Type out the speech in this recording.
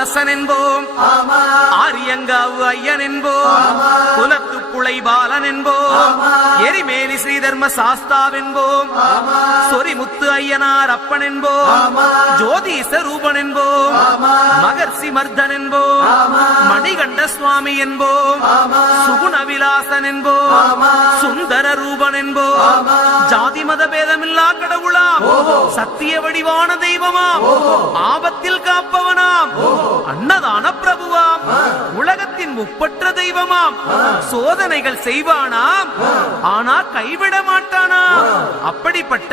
அரசன் என்போம், ஆரியங்காவு ஐயன் என்போம், குலத்து புலை பாலன் என்போம், எரிமேலி ஸ்ரீதர்ம சாஸ்தாவென்போம், சொரிமுத்து ஐயனார் அப்பன் என்போம், ஜோதிச ரூபன் என்போம், மகர்ஷி மர்தன் என்போம், மணிகண்ட சுவாமி என்போம், சுகுணவிலாசன் என்போம், சுந்தர ரூபன் என்போம், ஜாதி மத பேதமில்லா கடவுளாம், சத்திய வடிவான தெய்வமாம், ஆபத்தில் காப்பவனாம், அன்னதான பிரபுவாம், உலகத்தின் முப்பற்ற தெய்வமாம், சோதனைகள் செய்வானாம், ஆனா கைவிட மாட்டானாம். அப்படிப்பட்ட